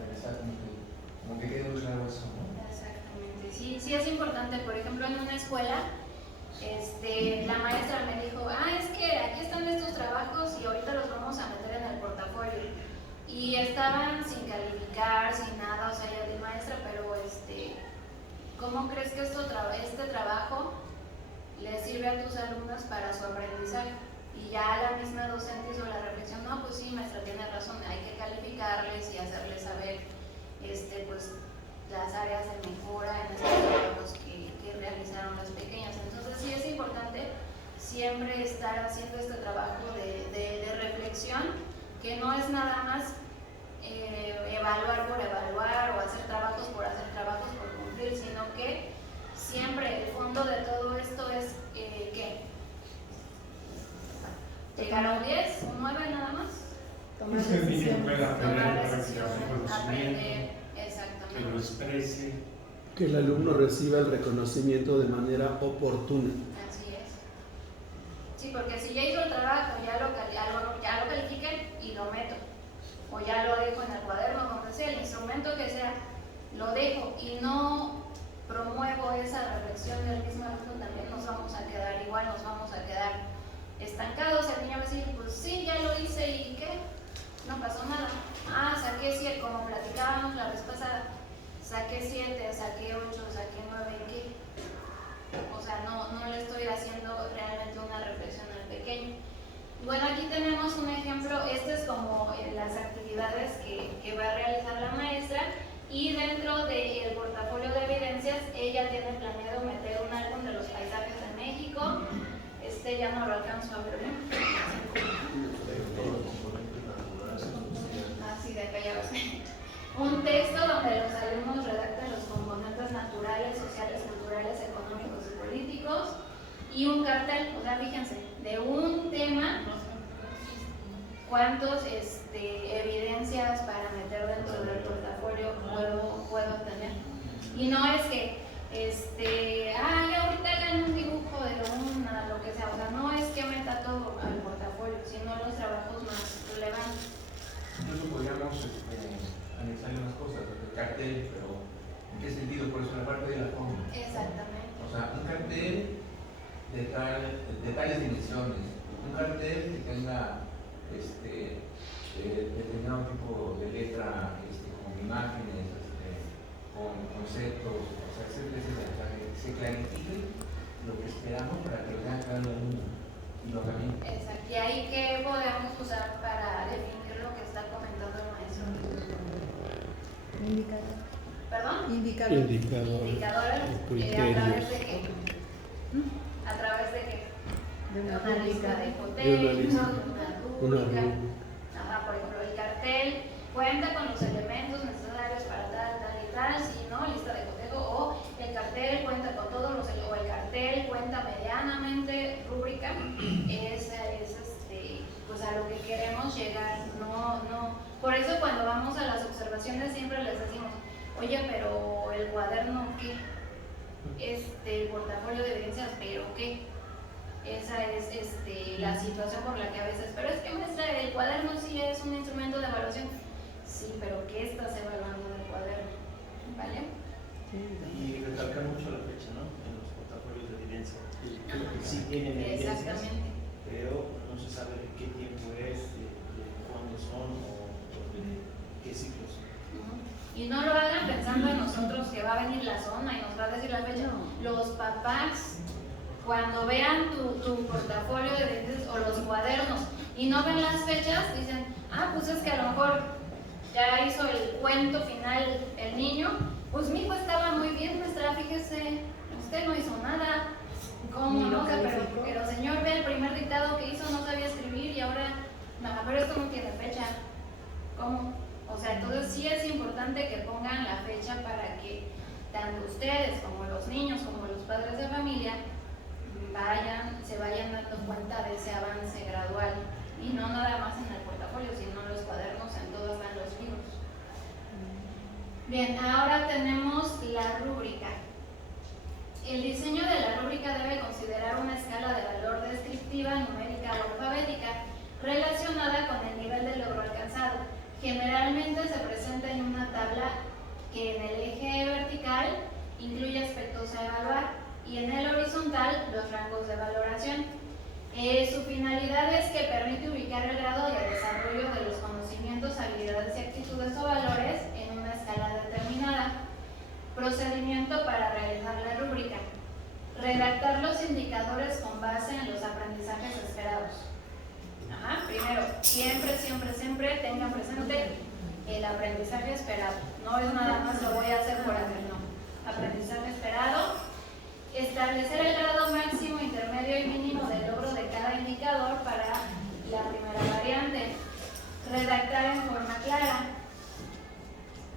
realizar, como que quede muy claro eso, ¿no? Exactamente, sí es importante. Por ejemplo, en una escuela, la maestra me dijo, es que aquí están estos trabajos y ahorita los vamos a meter en el portafolio. Y estaban sin calificar, sin nada, o sea, yo de maestra, pero ¿cómo crees que este trabajo le sirve a tus alumnos para su aprendizaje? Y ya la misma docente hizo la reflexión, no, pues sí, maestra, tiene razón, hay que calificarles y hacerles saber pues las áreas de mejora en estos trabajos que realizaron las pequeñas. Entonces sí es importante siempre estar haciendo este trabajo de reflexión, que no es nada más evaluar por evaluar o hacer trabajos por cumplir, sino que siempre el fondo de todo esto es ¿qué? ¿Llegar a un 10, un 9 nada más? Tomar Que el niño decisiones. pueda aprender Tomar a recibir decisiones, su conocimiento, aprender, que lo exactamente. exprese. Que el alumno reciba el reconocimiento de manera oportuna. Así es. Sí, porque si ya hizo el trabajo, ya lo califiquen y lo meto. O ya lo dejo en el cuaderno, donde sea, el instrumento que sea, lo dejo y no promuevo esa reflexión del mismo alumno, también nos vamos a quedar igual, nos vamos a quedar estancados. El niño va a decir, pues sí, ya lo hice y ¿qué? No pasó nada. Saqué 7, como platicábamos la vez pasada, saqué 7, saqué 8, saqué 9, ¿y qué? O sea, no le estoy haciendo realmente una reflexión al pequeño. Bueno, aquí tenemos un ejemplo. Este es como las actividades que va a realizar la maestra, y dentro del portafolio de evidencias ella tiene planeado meter un álbum de los paisajes de México. Ya no lo alcanzo a ver bien. Así de acá ya ves. Un texto donde los alumnos redactan los componentes naturales, sociales, culturales, económicos y políticos, y un cartel. O sea, fíjense, de un tema, cuántas evidencias para meter dentro del portafolio puedo tener. Y no es que ahorita hagan un dibujo de lo que sea. O sea, no es que meta todo al portafolio, sino los trabajos más relevantes. Incluso podríamos anexar unas cosas, el cartel, pero ¿en qué sentido? Por eso la parte de la forma. Exactamente. O sea, un cartel de tales dimensiones, un cartel que tenga determinado tipo de letra, con imágenes, con conceptos, o sea, etcétera, que se clarifique lo que esperamos para que vean cada alumno y lo camine. Exacto. Y ahí, ¿qué podemos usar para definir lo que está comentando el maestro? Indicador. ¿Perdón? Indicador. Indicadores. ¿A través de qué? ¿A través de qué? De una lista pública. de De una hipotecas, lista. una pública. Por ejemplo, el cartel cuenta con los elementos necesarios para tal y tal, si no, lista de cotejo, o el cartel cuenta con todos los, o el cartel cuenta medianamente rúbrica es pues a lo que queremos llegar. Por eso cuando vamos a las observaciones siempre les decimos, oye, pero el cuaderno, ¿qué? El portafolio de evidencias, ¿pero qué? Esa es la situación por la que a veces, pero es que maestra, el cuaderno sí es un instrumento de evaluación. Sí, pero ¿qué estás evaluando en el cuaderno? ¿Vale? Y recalcar mucho la fecha, ¿no? En los portafolios de evidencia. Creo que sí tienen evidencias, exactamente, pero no se sabe de qué tiempo es, de cuándo son o de qué ciclos. Y no lo hagan pensando en nosotros que va a venir la zona y nos va a decir la fecha. Los papás, cuando vean tu portafolio de evidencias o los cuadernos y no ven las fechas, dicen, pues es que a lo mejor ya hizo el cuento final el niño, pues mi hijo estaba muy bien, maestra, fíjese, usted no hizo nada. ¿Cómo no? Pero señor, ve el primer dictado que hizo, no sabía escribir y ahora, pero esto no tiene fecha. ¿Cómo? O sea, entonces sí es importante que pongan la fecha para que tanto ustedes como los niños, como los padres de familia, se vayan dando cuenta de ese avance gradual. Y no nada más en el portafolio, sino en los cuadernos, en todos van los libros. Bien, ahora tenemos la rúbrica. El diseño de la rúbrica debe considerar una escala de valor descriptiva, numérica o alfabética relacionada con el nivel de logro alcanzado. Generalmente se presenta en una tabla que en el eje vertical incluye aspectos a evaluar y en el horizontal los rangos de valoración. Su finalidad es que permite ubicar el grado de desarrollo de los conocimientos, habilidades y actitudes o valores en una escala determinada. Procedimiento para realizar la rúbrica. Redactar los indicadores con base en los aprendizajes esperados. Primero, siempre tengan presente el aprendizaje esperado. No es nada más lo voy a hacer por hacer, no. Aprendizaje esperado. Establecer el grado máximo, intermedio y mínimo de logro de cada indicador para la primera variante. Redactar en forma clara.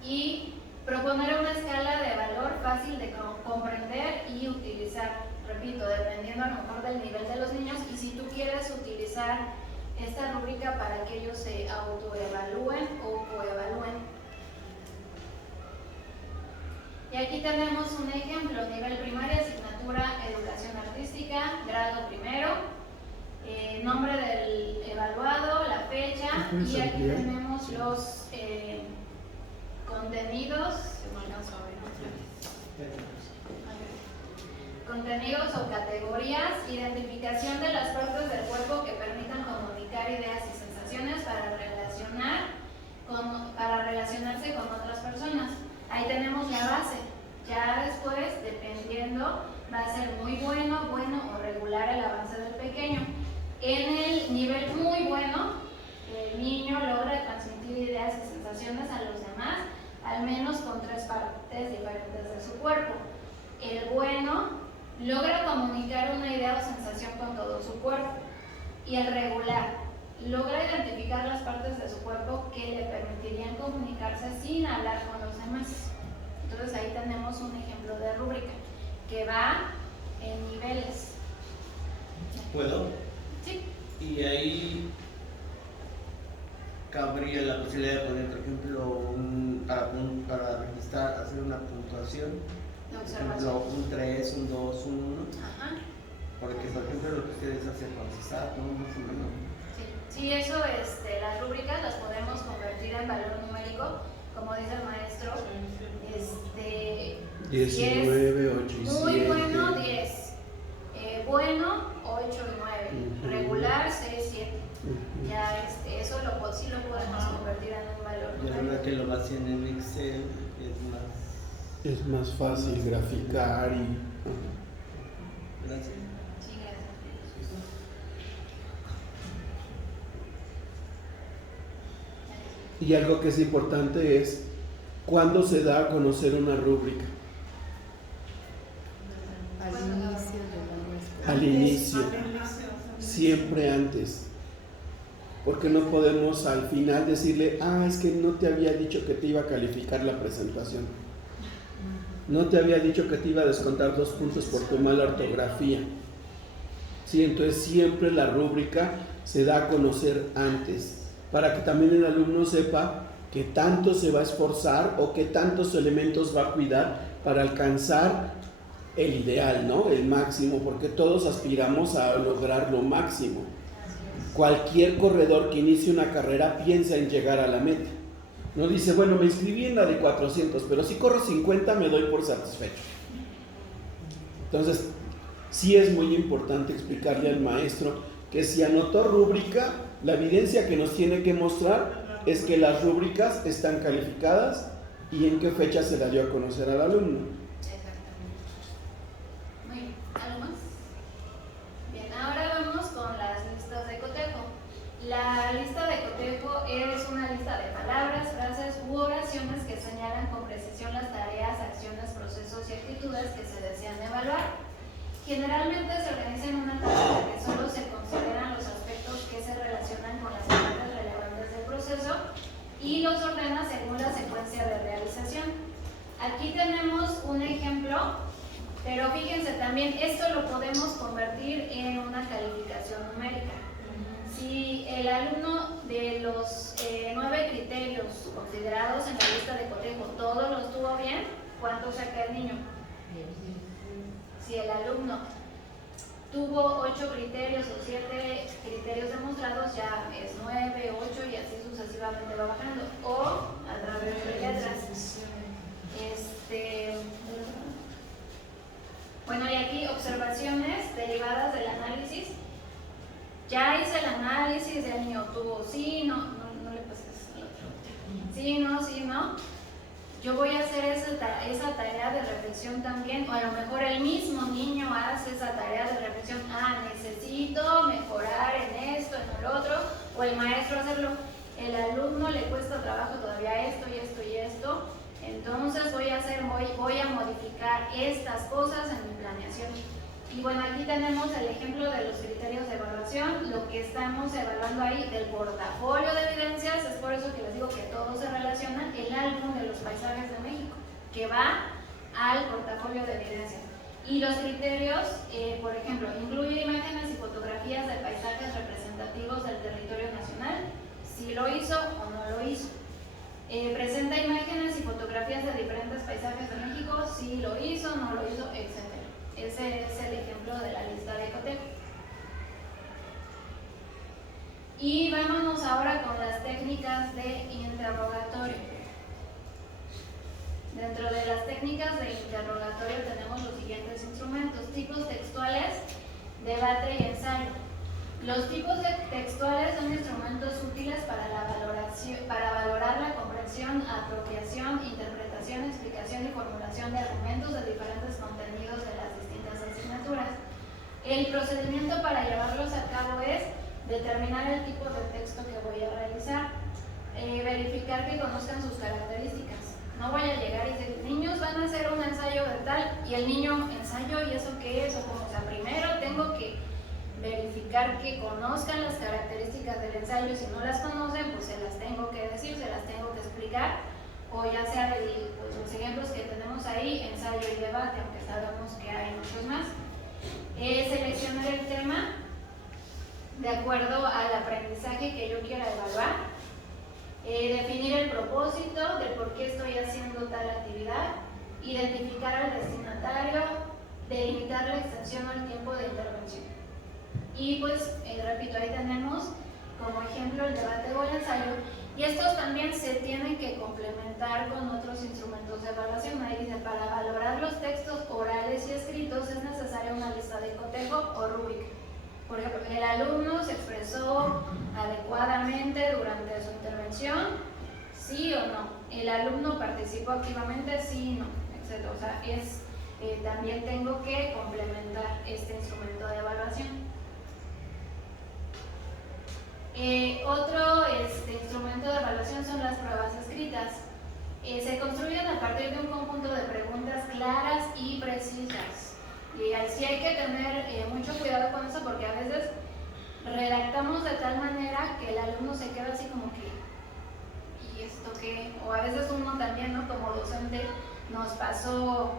Y proponer una escala de valor fácil de comprender y utilizar. Repito, dependiendo a lo mejor del nivel de los niños, y si tú quieres utilizar esta rúbrica para que ellos se autoevalúen o coevalúen. Y aquí tenemos un ejemplo: nivel primaria, asignatura educación artística, grado primero, nombre del evaluado, la fecha, y aquí tenemos los contenidos. Se me alcanzó a ver, contenidos o categorías, identificación de las partes del cuerpo que permitan comunicar ideas y sensaciones para relacionarse con otras personas. Ahí tenemos la base. Ya después, dependiendo, va a ser muy bueno o regular el avance del pequeño. En el nivel muy bueno, el niño logra transmitir ideas y sensaciones a los demás, al menos con 3 partes diferentes de su cuerpo. El bueno logra comunicar una idea o sensación con todo su cuerpo. Y el regular logra identificar las partes de su cuerpo que le permitirían comunicarse sin hablar con los demás. Entonces ahí tenemos un ejemplo de rúbrica que va en niveles. ¿Puedo? Sí. Y ahí cabría la posibilidad de poner, por ejemplo, para registrar, hacer una puntuación. Por ejemplo, un 3, un 2, un 1. Ajá. Porque, por ejemplo, lo que ustedes hacen con CISAT, ¿no? Más o menos. Sí, eso, las rúbricas las podemos convertir en valor numérico, como dice el maestro. 19, 8 y 7. Muy bueno, 10. Bueno, 8 y 9. Regular, 6, 7. Ya eso sí lo podemos convertir en un valor Y numérico. ahora que lo vacían en Excel, Es más fácil graficar y... Gracias. Sí, gracias. Y algo que es importante es cuándo se da a conocer una rúbrica. Al inicio de la escuela. Al inicio, siempre antes. Porque no podemos al final decirle, es que no te había dicho que te iba a calificar la presentación. No te había dicho que te iba a descontar 2 puntos por tu mala ortografía. ¿sí? Entonces siempre la rúbrica se da a conocer antes, para que también el alumno sepa qué tanto se va a esforzar o qué tantos elementos va a cuidar para alcanzar el ideal, ¿no? El máximo, porque todos aspiramos a lograr lo máximo. Cualquier corredor que inicie una carrera piensa en llegar a la meta. No dice, bueno, me inscribí en la de 400, pero si corro 50 me doy por satisfecho. Entonces, sí es muy importante explicarle al maestro que si anotó rúbrica, la evidencia que nos tiene que mostrar es que las rúbricas están calificadas y en qué fecha se la dio a conocer al alumno. Exactamente. Muy bien. ¿Algo más? Bien, ahora vamos con las listas de cotejo. La lista de cotejo es una lista de palabras, frases u oraciones que señalan con precisión las tareas, acciones, procesos y actitudes que se desean evaluar. Generalmente se organiza en una tabla en la que solo se consideran los aspectos que se relacionan con las partes relevantes del proceso y los ordena según la secuencia de realización. Aquí tenemos un ejemplo, pero fíjense también, esto lo podemos convertir en una calificación numérica. Si el alumno de los 9 criterios considerados en la lista de cotejo todos los tuvo bien, ¿cuánto saca el niño? Si el alumno tuvo 8 criterios o 7 criterios demostrados, ya es 9, 8 y así sucesivamente va bajando. O a través de letras. Bueno, y aquí observaciones derivadas del análisis. Ya hice el análisis, el niño tuvo sí, no le pases al otro. Sí, no. Yo voy a hacer esa tarea de reflexión también, o a lo mejor el mismo niño hace esa tarea de reflexión. Necesito mejorar en esto, en el otro, o el maestro hacerlo. El alumno le cuesta trabajo todavía esto y esto y esto. Entonces voy a modificar estas cosas en mi planeación. Y bueno, aquí tenemos el ejemplo de los criterios de evaluación, lo que estamos evaluando ahí del portafolio de evidencias, es por eso que les digo que todo se relaciona, el álbum de los paisajes de México, que va al portafolio de evidencias. Y los criterios, por ejemplo, incluye imágenes y fotografías de paisajes representativos del territorio nacional, si lo hizo o no lo hizo. Presenta imágenes y fotografías de diferentes paisajes de México, si lo hizo, no lo hizo, etc. Ese es el ejemplo de la lista de cotejo. Y vámonos ahora con las técnicas de interrogatorio. Dentro de las técnicas de interrogatorio tenemos los siguientes instrumentos: tipos textuales, debate y ensayo. Los tipos textuales son instrumentos útiles para valorar la comprensión, apropiación, interpretación, explicación y formulación de argumentos de diferentes contenidos de las distintas asignaturas. El procedimiento para llevarlos a cabo es determinar el tipo de texto que voy a realizar, verificar que conozcan sus características. No voy a llegar y decir, niños van a hacer un ensayo de tal, y el niño, ensayo, ¿y eso qué es? O sea, primero tengo que verificar que conozcan las características del ensayo. Si no las conocen, pues se las tengo que decir, se las tengo que explicar, o ya sea pues los ejemplos que tenemos ahí, ensayo y debate, aunque sabemos que hay muchos más. Seleccionar el tema de acuerdo al aprendizaje que yo quiera evaluar, definir el propósito de por qué estoy haciendo tal actividad, identificar al destinatario, delimitar la extensión o el tiempo de intervención. Y pues, repito, ahí tenemos como ejemplo el debate o el ensayo, y estos también se tienen que complementar con otros instrumentos de evaluación. Ahí dice, para valorar los textos orales y escritos es necesaria una lista de cotejo o rúbrica. Por ejemplo, el alumno se expresó adecuadamente durante su intervención, sí o no. El alumno participó activamente, sí o no, etc. O sea, también tengo que complementar este instrumento de evaluación. Otro instrumento de evaluación son las pruebas escritas. Se construyen a partir de un conjunto de preguntas claras y precisas. Y sí hay que tener mucho cuidado con eso, porque a veces redactamos de tal manera que el alumno se queda así como que, ¿y esto qué? O a veces uno también, ¿no? Como docente nos pasó,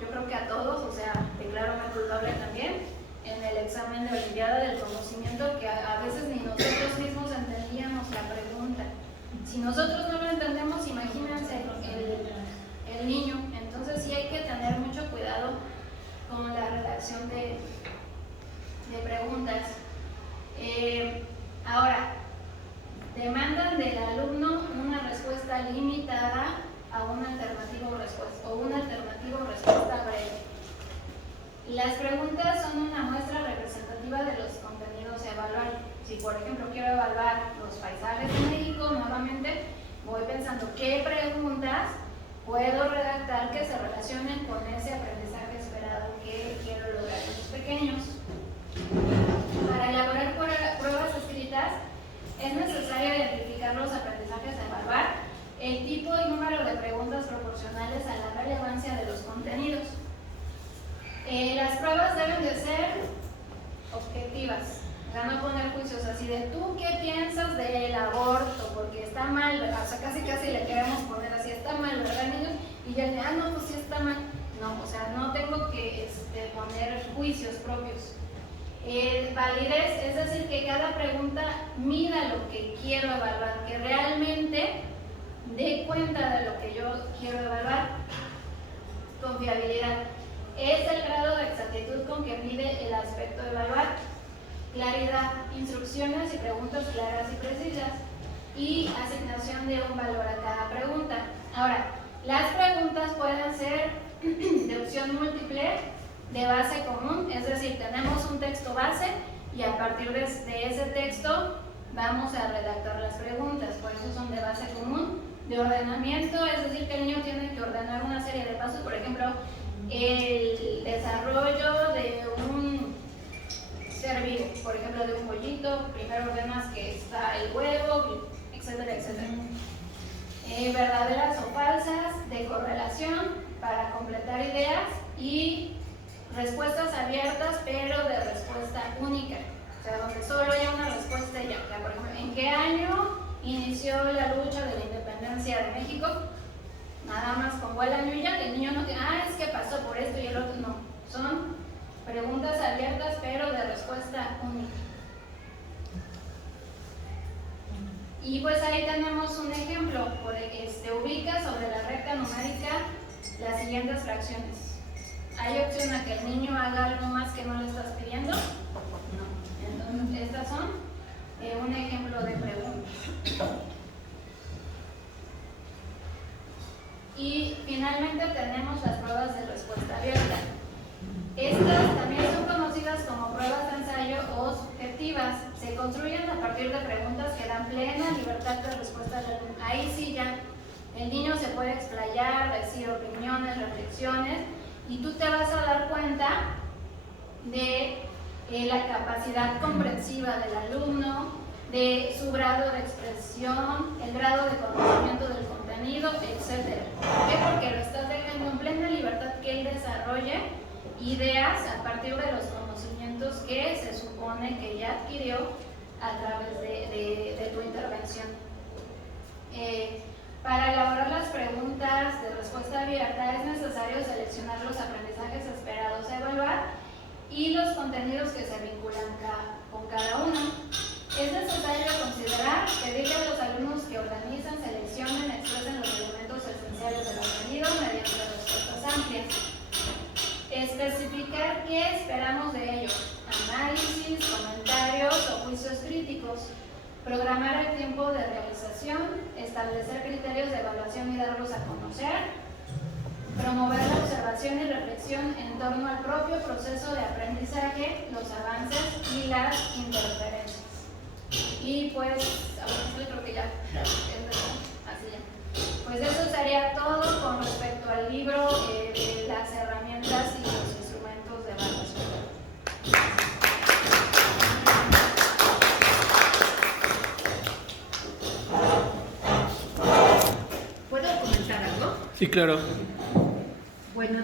yo creo que a todos, o sea, declárome culpable también, en el examen llaman de olimpiada del conocimiento, que a veces ni nosotros mismos entendíamos la pregunta. Si nosotros no lo entendemos, imagínense el niño. Entonces sí hay que tener mucho cuidado con la redacción de preguntas. Ahora, demandan del alumno una respuesta limitada a una alternativa respuesta o una alternativa respuesta breve. Las preguntas son una muestra representativa de los contenidos a evaluar. Si por ejemplo quiero evaluar los paisajes de México, nuevamente voy pensando qué preguntas puedo redactar que se relacionen con ese aprendizaje esperado que quiero lograr en los pequeños. Para elaborar pruebas escritas es necesario identificar los aprendizajes a evaluar, el tipo y número de preguntas proporcionales a la relevancia de los contenidos. Las pruebas deben de ser objetivas, o sea, no poner juicios así de ¿tú qué piensas del aborto? Porque está mal, o sea, casi le queremos poner así, está mal, ¿verdad, niños? Y ya no, pues sí está mal. No, o sea, no tengo que poner juicios propios. Validez, es decir, que cada pregunta mida lo que quiero evaluar, que realmente dé cuenta de lo que yo quiero evaluar. Confiabilidad, es el grado de exactitud con que mide el aspecto de evaluar. Claridad, instrucciones y preguntas claras y precisas. Y asignación de un valor a cada pregunta. Ahora, las preguntas pueden ser de opción múltiple, de base común, es decir, tenemos un texto base y a partir de ese texto vamos a redactar las preguntas, por eso son de base común. De ordenamiento, es decir, que el niño tiene que ordenar una serie de pasos, por ejemplo, el desarrollo de un ser vivo, por ejemplo, de un pollito, primero ordenas que está el huevo, etcétera, etcétera. Verdaderas o falsas, de correlación, para completar ideas, y respuestas abiertas, pero de respuesta única, o sea, donde solo haya una respuesta y ya. Por ejemplo, ¿en qué año inició la lucha de la independencia de México? Nada más pongo el año y ya, el niño no tiene, es que pasó por esto y el otro, no. Son preguntas abiertas, pero de respuesta única. Y pues ahí tenemos un ejemplo, ubica sobre la recta numérica las siguientes fracciones. ¿Hay opción a que el niño haga algo más que no le estás pidiendo? No. Entonces, estas son un ejemplo de preguntas. Y finalmente tenemos las pruebas de respuesta abierta. Estas también son conocidas como pruebas de ensayo o subjetivas. Se construyen a partir de preguntas que dan plena libertad de respuesta al alumno. Ahí sí ya el niño se puede explayar, decir opiniones, reflexiones, y tú te vas a dar cuenta de la capacidad comprensiva del alumno, de su grado de expresión, el grado de conocimiento del contenido, etc. ¿Por qué? Porque lo estás dejando en plena libertad que él desarrolle ideas a partir de los conocimientos que se supone que ya adquirió a través de tu intervención. Para elaborar las preguntas de respuesta abierta es necesario seleccionar los aprendizajes esperados a evaluar y los contenidos que se vinculan con cada uno. Es necesario considerar, pedirle a los alumnos que organicen, seleccionen, expresen los elementos esenciales del contenido mediante respuestas amplias. Especificar qué esperamos de ellos, análisis, comentarios o juicios críticos. Programar el tiempo de realización, establecer criterios de evaluación y darlos a conocer. Promover la observación y reflexión en torno al propio proceso de aprendizaje, los avances y las interferencias. Y pues, ahora creo que ya así ya. Pues eso sería todo con respecto al libro de las herramientas y los instrumentos de evaluación. ¿Puedo comentar algo? Sí, claro. Bueno,